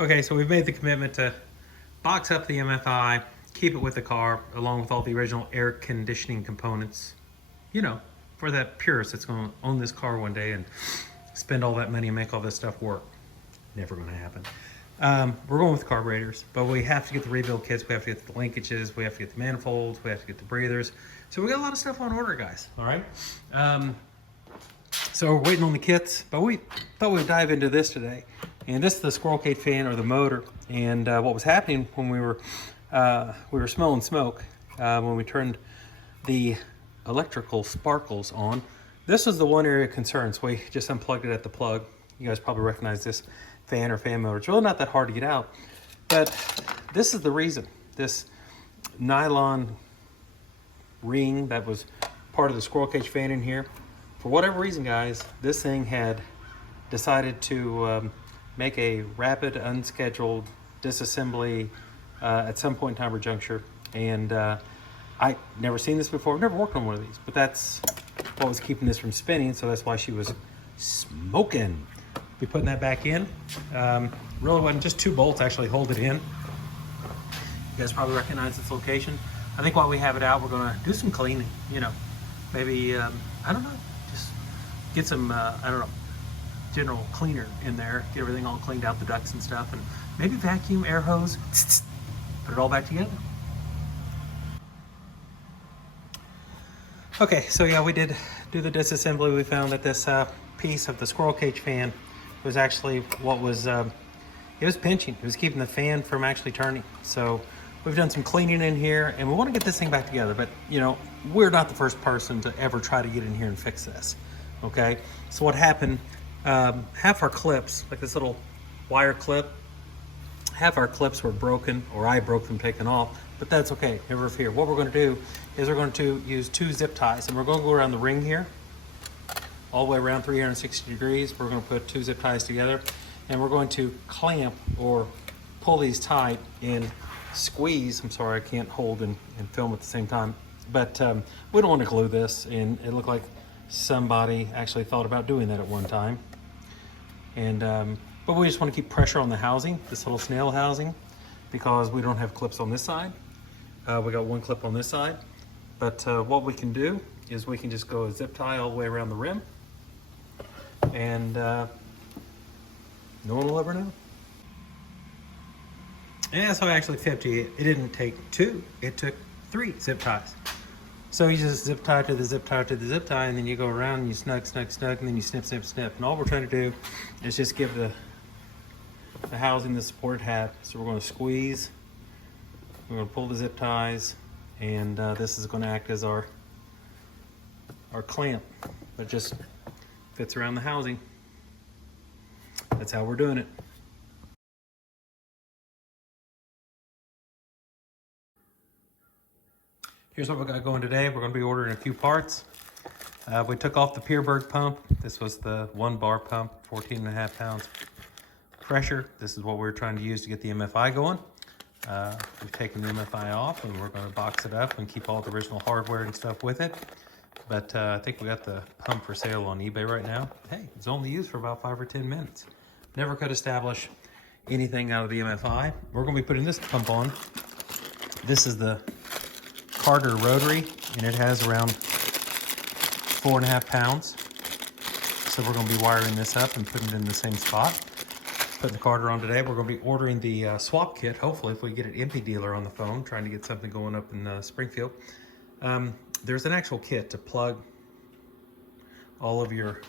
Okay, so we've made the commitment to box up the MFI, keep it with the car, along with all the original air conditioning components. You know, for that purist that's going to own this car one day and spend all that money and make all this stuff work. Never going to happen. We're going with carburetors, but we have to get the rebuild kits, we have to get the linkages, we have to get the manifolds, we have to get the breathers. So we got a lot of stuff on order, guys. All right. So we're waiting on the kits, but we thought we'd dive into this today. And this is the squirrel cage fan, or the motor. And what was happening when we were smelling smoke when we turned the electrical sparkles on. This was the one area of concern, so we just unplugged it at the plug. You guys probably recognize this fan or fan motor. It's really not that hard to get out, but this is the reason. This nylon ring that was part of the squirrel cage fan in here, for whatever reason, guys, this thing had decided to make a rapid, unscheduled disassembly at some point in time or juncture. And I never seen this before. I've never worked on one of these, but that's what was keeping this from spinning. So that's why she was smoking. Be putting that back in. Really wasn't, just 2 bolts actually hold it in. You guys probably recognize this location. I think while we have it out, we're gonna do some cleaning. You know, maybe, I don't know, just get some, I don't know, general cleaner in there, get everything all cleaned out, the ducts and stuff, and maybe vacuum, air hose, put it all back together. Okay, so yeah, we did do the disassembly. We found that this piece of the squirrel cage fan was actually what was, it was pinching. It was keeping the fan from actually turning. So we've done some cleaning in here, and we want to get this thing back together, but you know, we're not the first person to ever try to get in here and fix this, okay? So what happened, half our clips, like this little wire clip, half our clips were broken, or I broke them taken off, but that's okay, never fear. What we're going to do is we're going to use 2 zip ties, and we're going to go around the ring here, all the way around 360 degrees. We're going to put 2 zip ties together, and we're going to clamp or pull these tight and squeeze. I'm sorry, I can't hold and film at the same time, but we don't want to glue this, and it looked like somebody actually thought about doing that at one time. And but we just want to keep pressure on the housing, this little snail housing, because we don't have clips on this side. We got 1 clip on this side, but what we can do is we can just go a zip tie all the way around the rim, and no one will ever know. And so I actually 50, it didn't take 2, it took 3 zip ties. So you just zip tie to the zip tie to the zip tie, and then you go around and you snug, snug, snug, and then you snip, snip, snip. And all we're trying to do is just give the housing the support it had. So we're going to squeeze, we're going to pull the zip ties, and this is going to act as our clamp. It just fits around the housing. That's how we're doing it. Here's what we got going today. We're going to be ordering a few parts. We took off the Pierberg pump. This was the 1 bar pump, 14.5 pounds pressure. This is what we're trying to use to get the MFI going. We've taken the MFI off, and we're going to box it up and keep all the original hardware and stuff with it. But I think we got the pump for sale on eBay right now. Hey, it's only used for about 5 or 10 minutes. Never could establish anything out of the MFI. We're going to be putting this pump on. This is the Carter rotary, and it has around 4.5 pounds. So we're going to be wiring this up and putting it in the same spot. Putting the Carter on today. We're going to be ordering the swap kit, hopefully, if we get an empty dealer on the phone, trying to get something going up in Springfield. There's an actual kit to plug all of your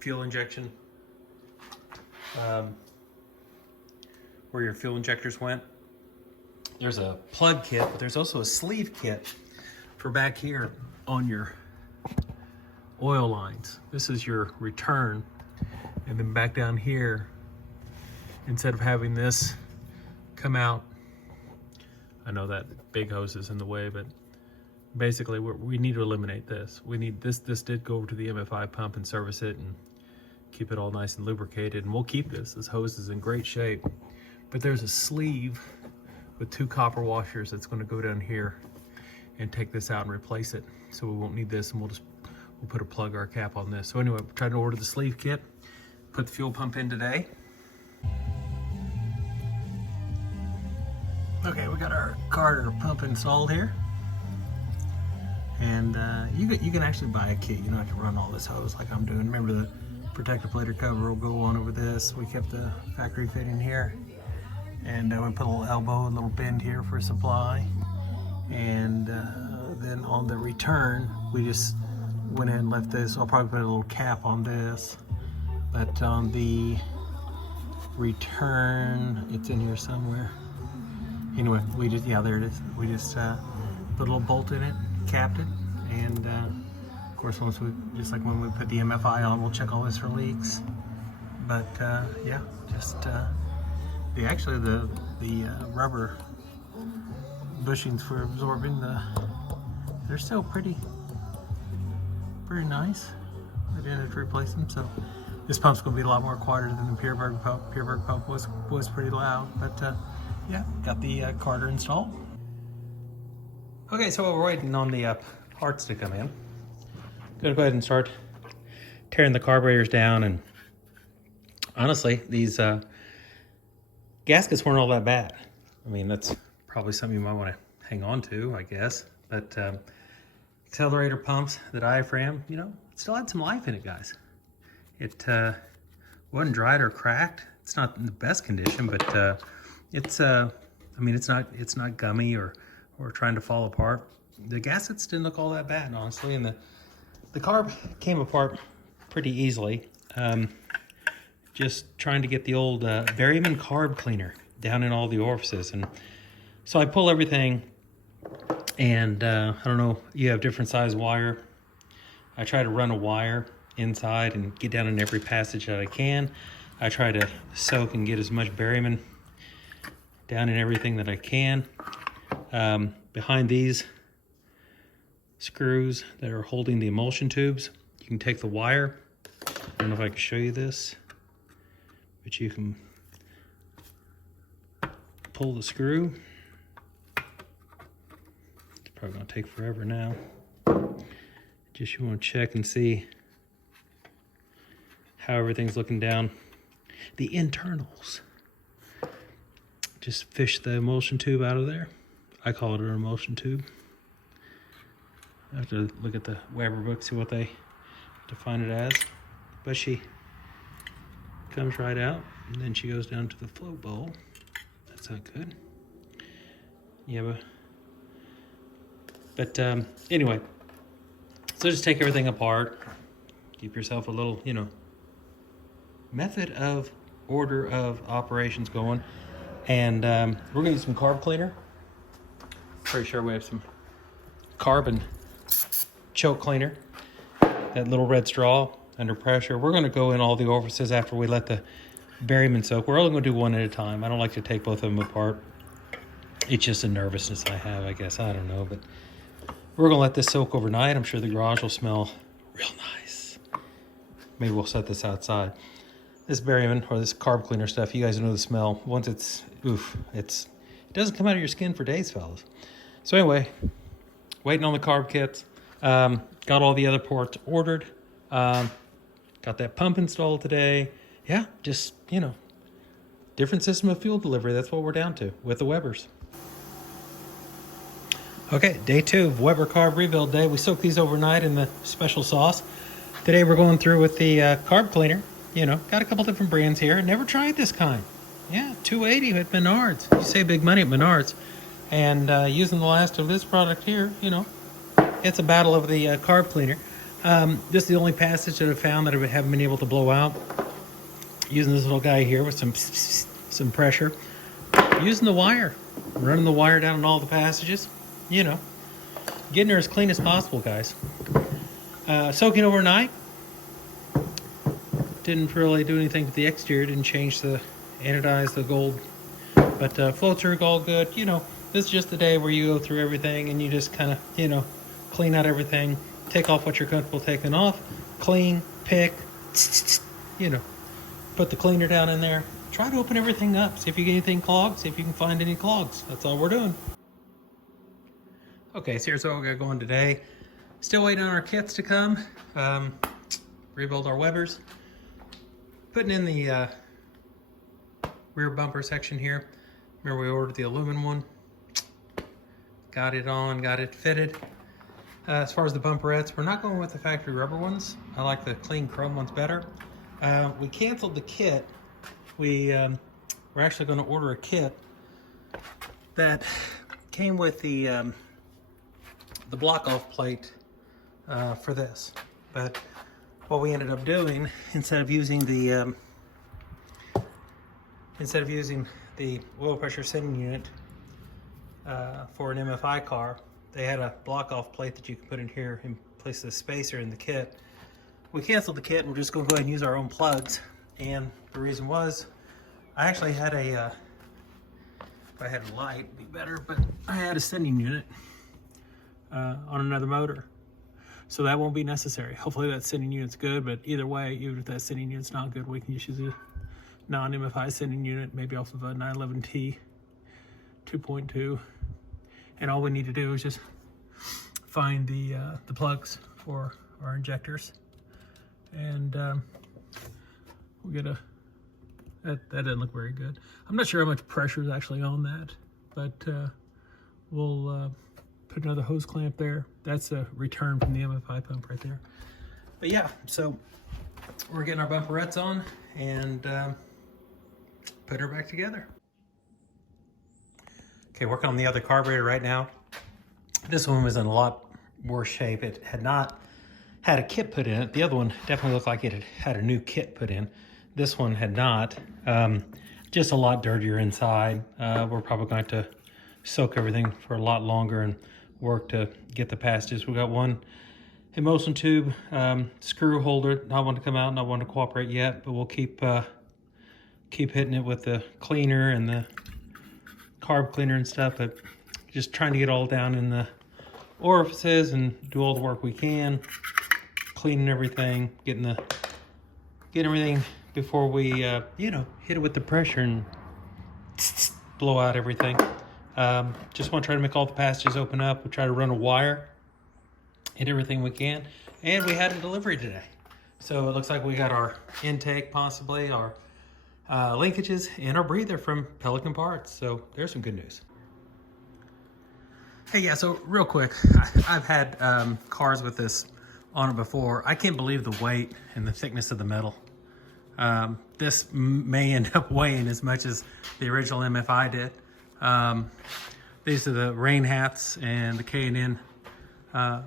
fuel injection, where your fuel injectors went. There's a plug kit, but there's also a sleeve kit for back here on your oil lines. This is your return. And then back down here, instead of having this come out, I know that big hose is in the way, but basically we need to eliminate this. We need this did go over to the MFI pump and service it and keep it all nice and lubricated, and we'll keep this. This hose is in great shape. But there's a sleeve with 2 copper washers that's going to go down here and take this out and replace it. So we won't need this, and we'll put a plug or a cap on this. So anyway, we're trying to order the sleeve kit, put the fuel pump in today. got our Carter pump installed here. And you can actually buy a kit. You don't have to run all this hose like I'm doing. Remember, the protective plater cover will go on over this. We kept the factory fitting here. And we put a little elbow, a little bend here for supply. And then on the return, we just went ahead and left this. I'll probably put a little cap on this. But on the return, it's in here somewhere. Anyway, we just, yeah, there it is. We just put a little bolt in it, capped it, and of course, once we, just like when we put the MFI on, we'll check all this for leaks. But yeah, just actually the rubber bushings for absorbing they're still pretty nice. I didn't have to replace them, so this pump's going to be a lot more quieter than the Pureberg pump. Pureberg pump was pretty loud, but yeah, got the Carter installed. Okay, so we're waiting on the parts to come in. Gonna go ahead and start tearing the carburetors down, and honestly, these gaskets weren't all that bad. I mean, that's probably something you might want to hang on to, I guess. But accelerator pumps, the diaphragm, you know, it still had some life in it, guys. It wasn't dried or cracked. It's not in the best condition, but it's I mean, it's not gummy or trying to fall apart. The gaskets didn't look all that bad, honestly, and the carb came apart pretty easily. Just trying to get the old Berryman carb cleaner down in all the orifices, and so I pull everything, and I don't know, you have different size wire. I try to run a wire inside and get down in every passage that I can. I try to soak and get as much Berryman down in everything that I can. Behind these screws that are holding the emulsion tubes, you can take the wire. I don't know if I can show you this, but you can pull the screw. It's probably gonna take forever now. Just you want to check and see how everything's looking down the internals. Just fish the emulsion tube out of there. I call it an emulsion tube. I have to look at the Weber book, see what they define it as. But she comes right out, and then she goes down to the float bowl. That's not good. Yeah, but anyway, so just take everything apart. Keep yourself a little, you know, method of order of operations going. And we're gonna use some carb cleaner. Pretty sure we have some carbon choke cleaner. That little red straw under pressure. We're gonna go in all the orifices after we let the Berryman soak. We're only gonna do one at a time. I don't like to take both of them apart. It's just a nervousness I have, I guess. I don't know, but we're gonna let this soak overnight. I'm sure the garage will smell real nice. Maybe we'll set this outside. This Berryman or this carb cleaner stuff, you guys know the smell. Once it's, oof, it doesn't come out of your skin for days, fellas. So anyway, waiting on the carb kits. Got all the other parts ordered. Got that pump installed today. Yeah, just, you know, different system of fuel delivery. That's what we're down to with the Webers. Okay, day 2 of Weber carb rebuild day. We soaked these overnight in the special sauce. Today we're going through with the carb cleaner. You know, got a couple different brands here. Never tried this kind. Yeah, $2.80 at Menards. You save big money at Menards. And using the last of this product here, you know, it's a battle of the carb cleaner. This is the only passage that I've found that I haven't been able to blow out. Using this little guy here with some pressure. Using the wire. Running the wire down in all the passages. You know, getting her as clean as possible, guys. Soaking overnight. Didn't really do anything to the exterior. Didn't change the anodize the gold. But floats are all good. You know, this is just the day where you go through everything and you just kind of, you know, clean out everything. Take off what you're comfortable taking off. Clean, pick, you know. Put the cleaner down in there. Try to open everything up. See if you get anything clogged. See if you can find any clogs. That's all we're doing. Okay, so here's what we got going today. Still waiting on our kits to come. Rebuild our Webers. Putting in the rear bumper section here. Remember we ordered the aluminum one. got it on, got it fitted. As far as the bumperettes, we're not going with the factory rubber ones. I like the clean chrome ones better. We canceled the kit. We're actually going to order a kit that came with the block-off plate for this. But what we ended up doing, instead of using the oil pressure sending unit for an MFI car, they had a block-off plate that you can put in here in place of the spacer in the kit. We canceled the kit and we're just going to go ahead and use our own plugs. And the reason was, I actually had a, if I had a light, it'd be better, but I had a sending unit on another motor. So that won't be necessary. Hopefully that sending unit's good, but either way, even if that sending unit's not good, we can just use a non-MFI sending unit, maybe off of a 911T 2.2. And all we need to do is just find the plugs for our injectors. And we'll get that doesn't look very good. I'm not sure how much pressure is actually on that, but we'll put another hose clamp there. That's a return from the MFI pump right there. But yeah, so we're getting our bumperettes on and put her back together. Okay, working on the other carburetor right now. This one was in a lot worse shape. It had not had a kit put in it. The other one definitely looked like it had a new kit put in. This one had not. Just a lot dirtier inside. We're probably going to soak everything for a lot longer and work to get the passages. We got one emulsion tube screw holder, not one to come out, not one to cooperate yet, but we'll keep hitting it with the cleaner and the carb cleaner and stuff, but just trying to get all down in the orifices and do all the work we can, cleaning everything, getting everything before we hit it with the pressure and blow out everything. Just want to try to make all the passages open up. We'll try to run a wire, hit everything we can, and we had a delivery today. So it looks like we got our intake, possibly our linkages, and our breather from Pelican Parts. So there's some good news. Hey, yeah, so real quick, I've had cars with this on it before. I can't believe the weight and the thickness of the metal. This may end up weighing as much as the original MFI did. These are the rain hats and the K&N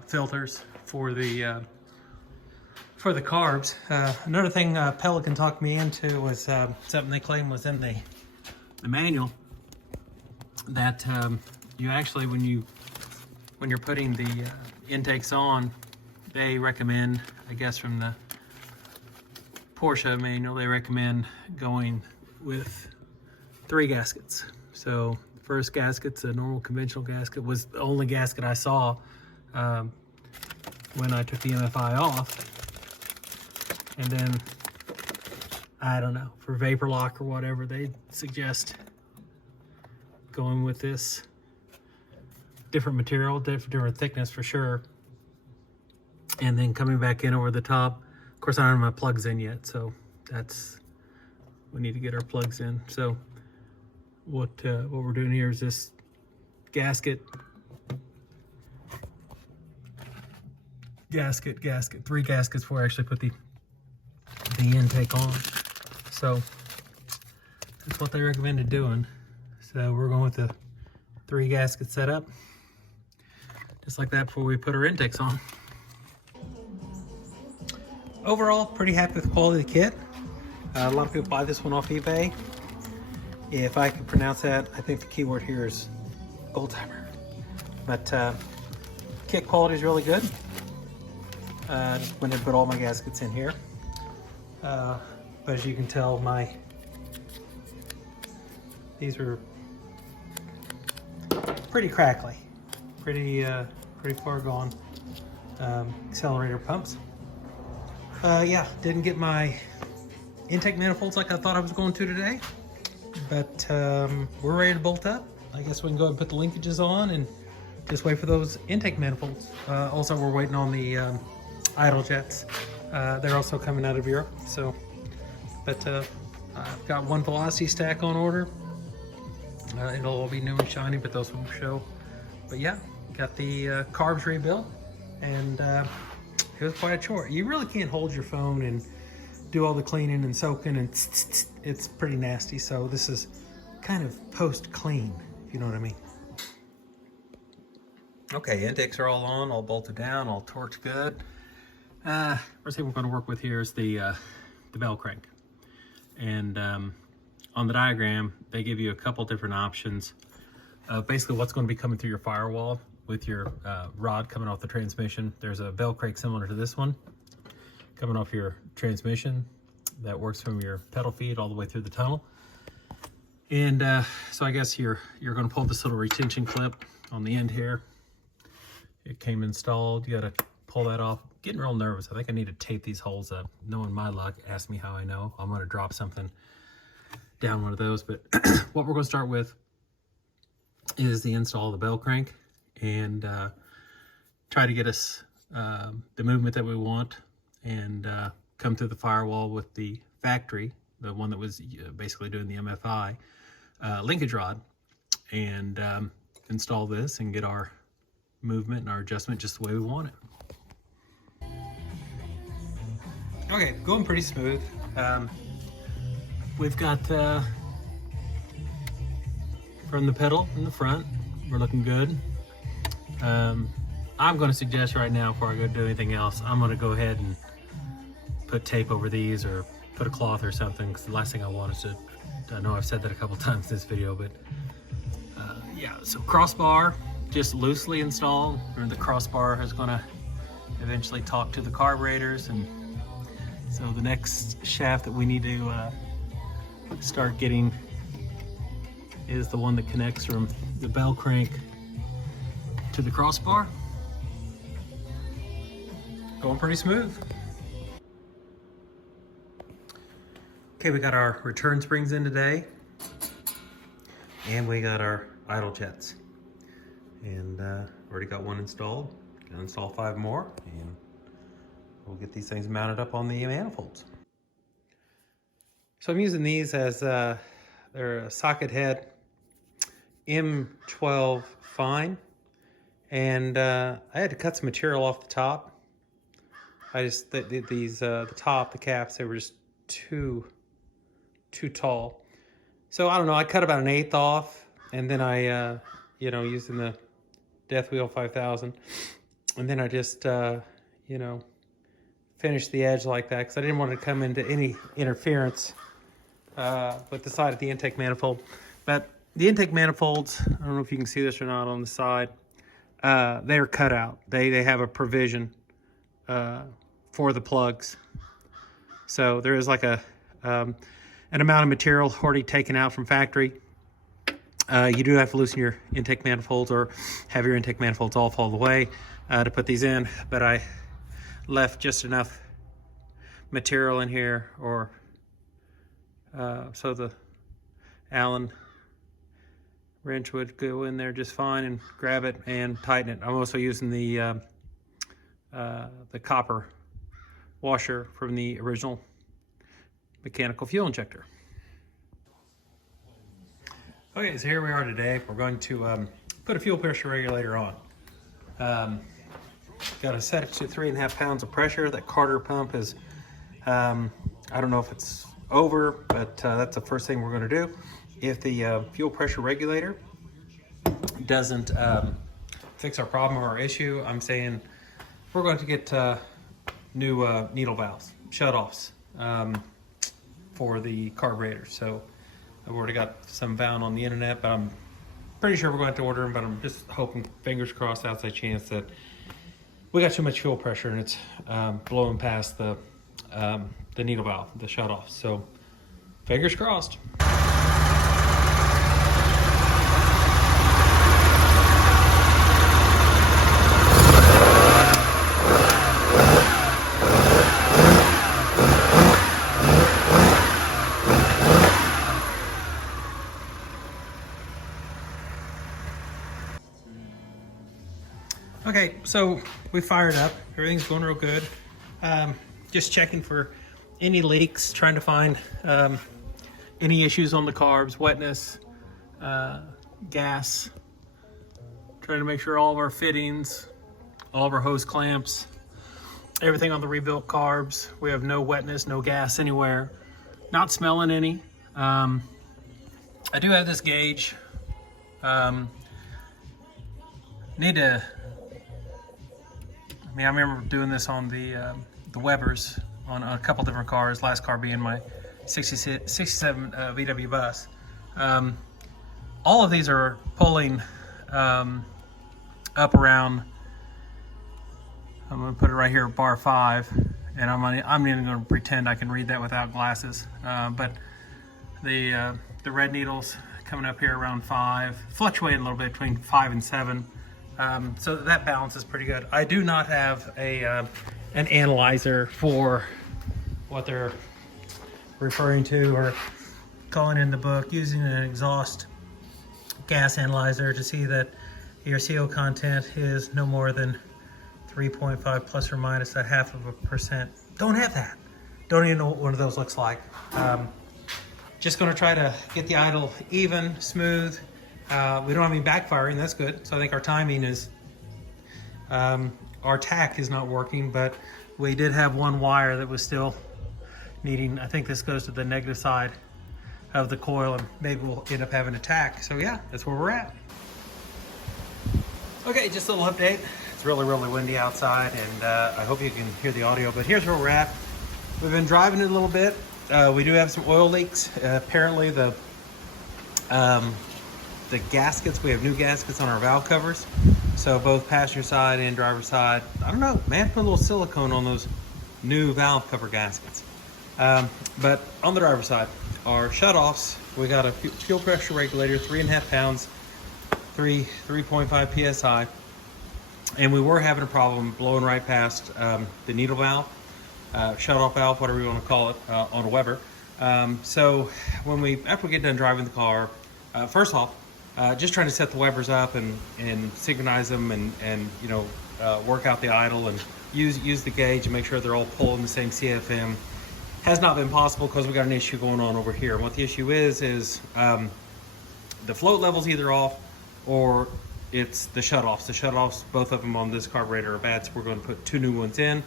filters for the carbs. Another thing Pelican talked me into was something they claimed was in the manual, that you actually, when you're putting the intakes on, they recommend, I guess from the Porsche manual, they recommend going with 3 gaskets. So the first gasket's a normal conventional gasket, was the only gasket I saw when I took the MFI off. And then, I don't know, for vapor lock or whatever, they suggest going with this different material, different thickness for sure. And then coming back in over the top. Of course, I don't have my plugs in yet, so we need to get our plugs in. So what we're doing here is this gasket, 3 gaskets before I actually put the intake on. So that's what they recommended doing. So we're going with the 3 gasket setup, just like that, before we put our intakes on. Overall, pretty happy with the quality of the kit. A lot of people buy this one off eBay. If I can pronounce that, I think the keyword here is old timer. But kit quality is really good. Just went and put all my gaskets in here. But as you can tell, these are pretty crackly, pretty far gone accelerator pumps. Yeah, didn't get my intake manifolds like I thought I was going to today, but we're ready to bolt up. I guess we can go ahead and put the linkages on and just wait for those intake manifolds. Also, we're waiting on the idle jets. They're also coming out of Europe. So, but I've got 1 velocity stack on order. It'll all be new and shiny, but those will show But yeah, got the carbs rebuilt, and it was quite a chore. You really can't hold your phone and do all the cleaning and soaking, and it's pretty nasty. So this is kind of post-clean, if you know what I mean. Okay, intakes are all on, all bolted down, all torqued good. First thing we're going to work with here is the bell crank. And on the diagram, they give you a couple different options of basically what's going to be coming through your firewall with your rod coming off the transmission. There's a bell crank similar to this one coming off your transmission that works from your pedal feed all the way through the tunnel. And so I guess you're going to pull this little retention clip on the end here. It came installed. You got to pull that off. Getting real nervous. I think I need to tape these holes up. Knowing my luck, ask me how I know. I'm going to drop something down one of those. But what we're going to start with is the install of the bell crank, and try to get us the movement that we want, and come through the firewall with the factory, the one that was basically doing the MFI linkage rod, and install this and get our movement and our adjustment just the way we want it. Okay, going pretty smooth. We've got from the pedal in the front, we're looking good. I'm going to suggest right now, before I go do anything else, I'm going to go ahead and put tape over these, or put a cloth or something, because the last thing I want is to, I know I've said that a couple times in this video, but yeah, so crossbar, just loosely installed, or the crossbar is going to eventually talk to the carburetors. And so the next shaft that we need to start getting is the one that connects from the bell crank to the crossbar. Going pretty smooth. Okay, we got our return springs in today, and we got our idle jets, and already got one installed. Gonna install 5 more, and we'll get these things mounted up on the manifolds. So I'm using these as they're a socket head M12 fine, and I had to cut some material off the top. I just these the top, the caps, they were just too tall. So I don't know, I cut about 1/8 off, and then I you know, using the Death Wheel 5000, and then I just you know, finished the edge like that, because I didn't want to come into any interference with the side of the intake manifold. But the intake manifolds, I don't know if you can see this or not on the side, they are cut out. They have a provision for the plugs. So there is like a an amount of material already taken out from factory. You do have to loosen your intake manifolds, or have your intake manifolds off all the way to put these in, but I left just enough material in here, or so the Allen wrench would go in there just fine and grab it and tighten it. I'm also using the copper washer from the original mechanical fuel injector. Okay, so here we are today. We're going to put a fuel pressure regulator on. Got to set it to 3.5 pounds of pressure. That Carter pump is, I don't know if it's over, but that's the first thing we're going to do. If the fuel pressure regulator doesn't fix our problem or our issue, I'm saying we're going to get new needle valves, shutoffs, for the carburetor. So I've already got some found on the internet, but I'm pretty sure we're going to have to order them. But I'm just hoping, fingers crossed, outside chance that we got too much fuel pressure and it's blowing past the needle valve, the shutoff. So fingers crossed. Okay, so we fired up. Everything's going real good. Just checking for any leaks, trying to find any issues on the carbs, wetness, gas, trying to make sure all of our fittings, all of our hose clamps, everything on the rebuilt carbs, we have no wetness, no gas anywhere, not smelling any. I do have this gauge. I remember doing this on the Webers on a couple different cars, last car being my 67 VW bus. All of these are pulling up around, I'm going to put it right here, bar 5, and I'm even going to pretend I can read that without glasses. But the red needles coming up here around 5, fluctuating a little bit between 5 and 7. So that balance is pretty good. I do not have an analyzer for what they're referring to or calling in the book, using an exhaust gas analyzer to see that your CO content is no more than 3.5 plus or minus a 0.5%. Don't have that. Don't even know what one of those looks like. Just going to try to get the idle even, smooth. We don't have any backfiring, that's good. So I think our timing is, our tack is not working, but we did have one wire that was still needing, I think this goes to the negative side of the coil, and maybe we'll end up having a tack. So yeah, that's where we're at. Okay, just a little update. It's really, really windy outside, and I hope you can hear the audio, but here's where we're at. We've been driving it a little bit. We do have some oil leaks. Apparently the gaskets, we have new gaskets on our valve covers. So both passenger side and driver side, I don't know, man, put a little silicone on those new valve cover gaskets. But on the driver's side, our shutoffs, we got a fuel pressure regulator, 3.5 pounds, 3.5 PSI. And we were having a problem blowing right past the needle valve, shutoff valve, whatever you want to call it, on a Weber. So after we get done driving the car, first off, just trying to set the Webers up and synchronize them and work out the idle and use the gauge and make sure they're all pulling the same CFM. Has not been possible because we got an issue going on over here. And what the issue is the float level's either off or it's the shutoffs. The shutoffs, both of them on this carburetor are bad, so we're going to put 2 new ones in,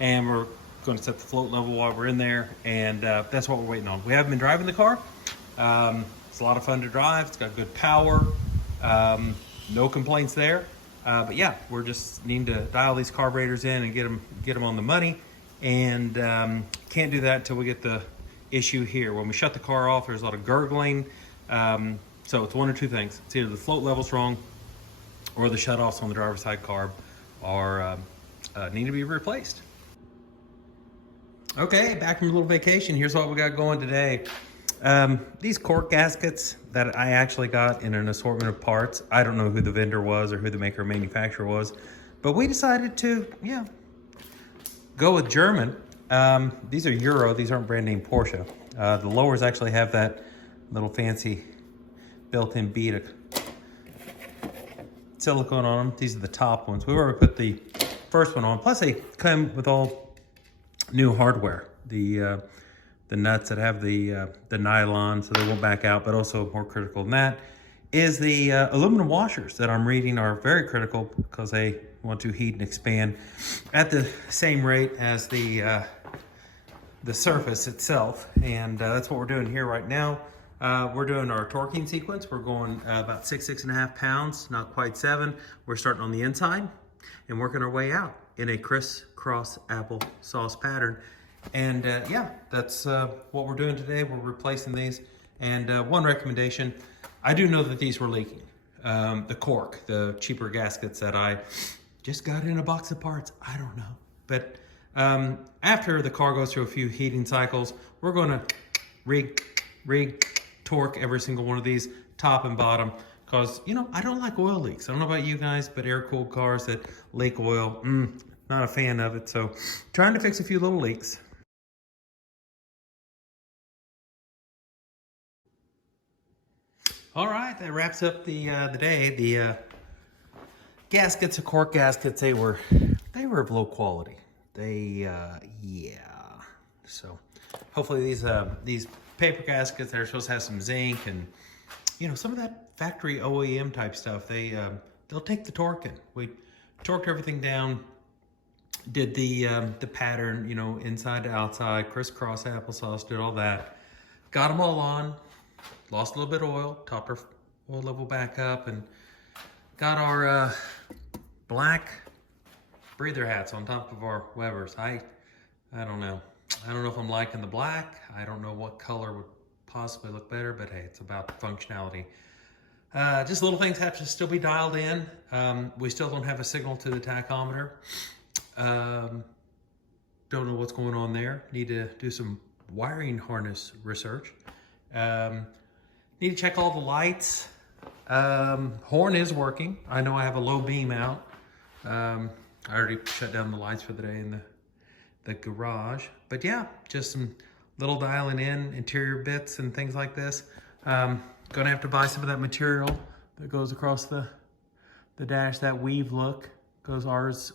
and we're going to set the float level while we're in there, and that's what we're waiting on. We haven't been driving the car. It's a lot of fun to drive. It's got good power. No complaints there. But yeah, we're just needing to dial these carburetors in and get them on the money, and can't do that until we get the issue here. When we shut the car off, there's a lot of gurgling. So it's one or two things. It's either the float level's wrong or the shutoffs on the driver's side carb are need to be replaced. Okay, back from a little vacation. Here's what we got going today. These cork gaskets that I actually got in an assortment of parts. I don't know who the vendor was or who the maker or manufacturer was, but we decided to, go with German. These are Euro. These aren't brand name Porsche. The lowers actually have that little fancy built-in bead of silicone on them. These are the top ones. We've already put the first one on. Plus they come with all new hardware. The nuts that have the nylon so they won't back out, but also more critical than that is the aluminum washers that I'm reading are very critical because they want to heat and expand at the same rate as the surface itself, and that's what we're doing here right now. We're doing our torquing sequence. We're going about 6.5 pounds, not quite 7. We're starting on the inside and working our way out in a crisscross applesauce pattern. And yeah, that's what we're doing today. We're replacing these. And one recommendation, I do know that these were leaking. The cork, the cheaper gaskets that I just got in a box of parts, I don't know. But after the car goes through a few heating cycles, we're gonna rig, torque every single one of these, top and bottom, because, I don't like oil leaks. I don't know about you guys, but air-cooled cars that leak oil, not a fan of it. So trying to fix a few little leaks. All right, that wraps up the day. The gaskets, the cork gaskets, they were of low quality. Yeah. So hopefully these paper gaskets that are supposed to have some zinc and some of that factory OEM type stuff, they'll they'll take the torque in. We torqued everything down, did the pattern, you know, inside to outside, crisscross applesauce, did all that. Got them all on, lost a little bit of oil, topped our oil level back up, and got our black breather hats on top of our Webers. I don't know. I don't know if I'm liking the black. I don't know what color would possibly look better, but hey, it's about functionality. Just little things have to still be dialed in. We still don't have a signal to the tachometer. Don't know what's going on there. Need to do some wiring harness research. Need to check all the lights. Horn is working. I know I have a low beam out. I already shut down the lights for the day in the garage. But yeah, just some little dialing in, interior bits and things like this. Gonna have to buy some of that material that goes across the dash, that weave look, because ours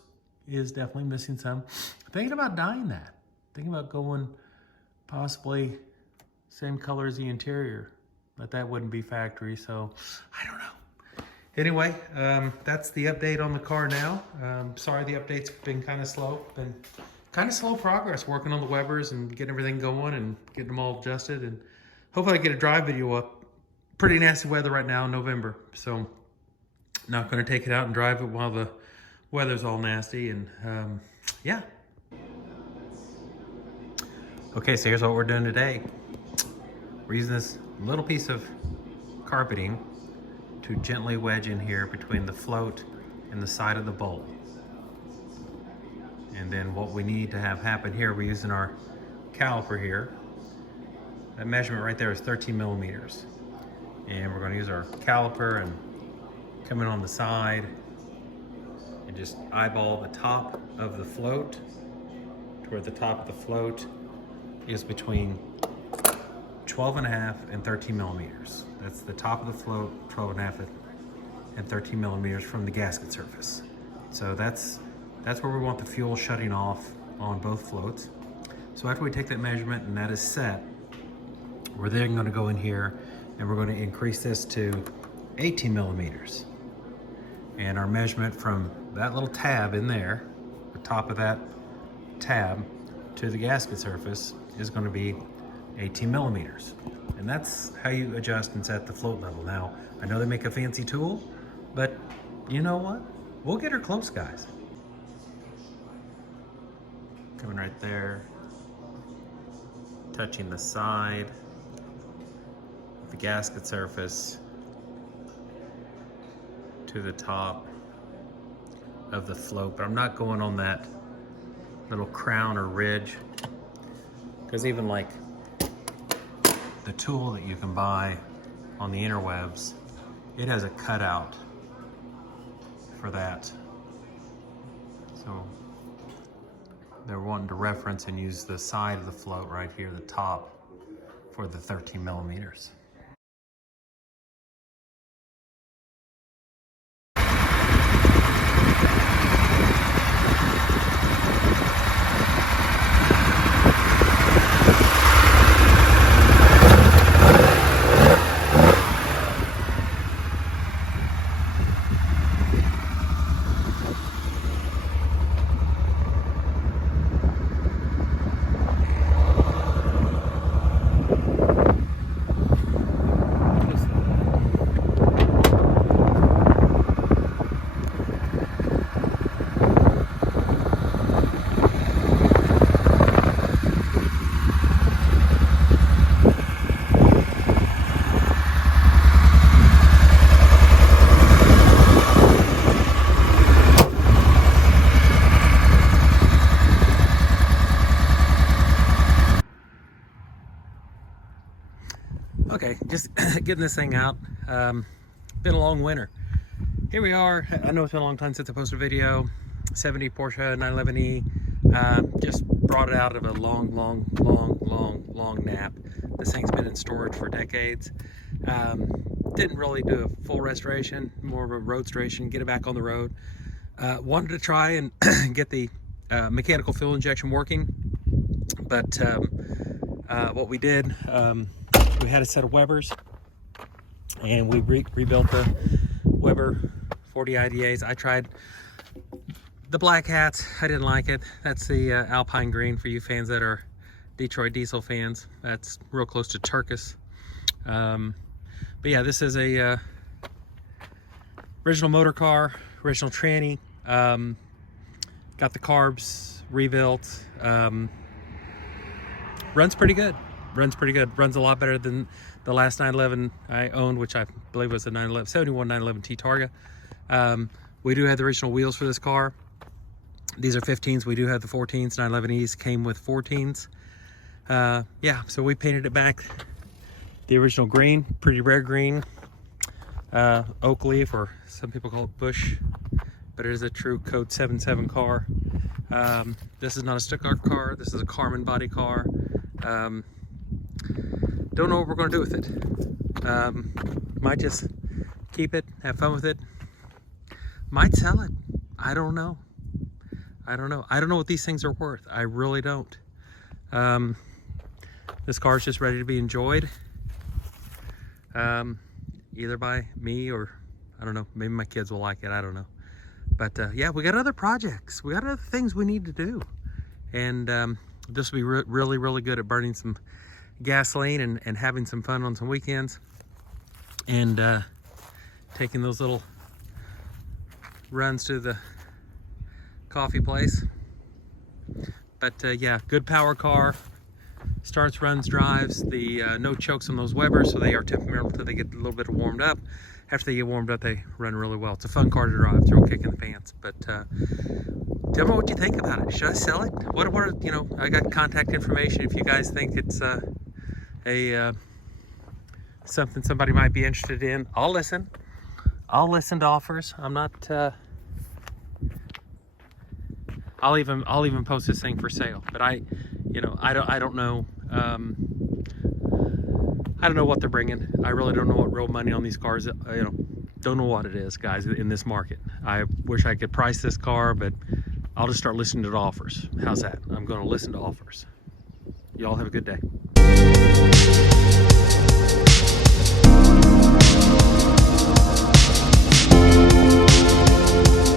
is definitely missing some. Thinking about dyeing that. Thinking about going possibly same color as the interior, but that wouldn't be factory, so I don't know. Anyway, that's the update on the car now. Sorry the update's been kind of slow. Been kind of slow progress working on the Webers and getting everything going and getting them all adjusted, and hopefully I get a drive video up. Pretty nasty weather right now in November, so not going to take it out and drive it while the weather's all nasty, and yeah. Okay, so here's what we're doing today. We're using this little piece of carpeting to gently wedge in here between the float and the side of the bowl. And then what we need to have happen here, we're using our caliper here. That measurement right there is 13 millimeters. And we're going to use our caliper and come in on the side and just eyeball the top of the float to where the top of the float is between 12.5 and 13 millimeters. That's the top of the float, 12.5 and 13 millimeters from the gasket surface. So that's where we want the fuel shutting off on both floats. So after we take that measurement and that is set, we're then going to go in here and we're going to increase this to 18 millimeters. And our measurement from that little tab in there, the top of that tab, to the gasket surface is going to be 18 millimeters. And that's how you adjust and set the float level. Now, I know they make a fancy tool, but you know what? We'll get her close, guys. Coming right there, touching the side, the gasket surface to the top of the float, but I'm not going on that little crown or ridge, because even like the tool that you can buy on the interwebs, it has a cutout for that. So they're wanting to reference and use the side of the float right here, the top, for the 13 millimeters. Okay, just getting this thing out. Been a long winter. Here we are. I know it's been a long time since I posted a video. 70 Porsche 911E. Just brought it out of a long nap. This thing's been in storage for decades. Didn't really do a full restoration, more of a roadstration, get it back on the road. Wanted to try and get the mechanical fuel injection working, but what we did, we had a set of Webers, and we rebuilt the Weber 40 IDAs. I tried the black hats. I didn't like it. That's the Alpine green for you fans that are Detroit diesel fans. That's real close to turquoise. But yeah, this is a original motor car, original tranny. Got the carbs rebuilt. Runs pretty good. Runs a lot better than the last 911 I owned, which I believe was a 71 911T Targa. We do have the original wheels for this car. These are 15s. We do have the 14s. 911Es came with 14s. Yeah, so we painted it back the original green, pretty rare green, oak leaf, or some people call it bush, but it is a true code 77 car. This is not a Stuttgart car. This is a Carman body car. Don't know what we're going to do with it. Might just keep it, have fun with it. Might sell it. I don't know. I don't know what these things are worth. I really don't. This car is just ready to be enjoyed. Either by me or, I don't know, maybe my kids will like it. I don't know. But yeah, we got other projects. We got other things we need to do. And this will be really, really good at burning some gasoline and having some fun on some weekends. And taking those little runs to the coffee place. But yeah, good power car. Starts, runs, drives. The no chokes on those Webers, so they are temperamental until they get a little bit warmed up. After they get warmed up, they run really well. It's a fun car to drive. Throw a kick in the pants. But tell me what you think about it. Should I sell it? What are, you know, I got contact information if you guys think it's something somebody might be interested in. I'll listen. I'll listen to offers. I'm not. I'll even post this thing for sale. But I don't know. I don't know what they're bringing. I really don't know what real money on these cars. Don't know what it is, guys, in this market. I wish I could price this car, but I'll just start listening to the offers. How's that? I'm going to listen to offers. Y'all have a good day.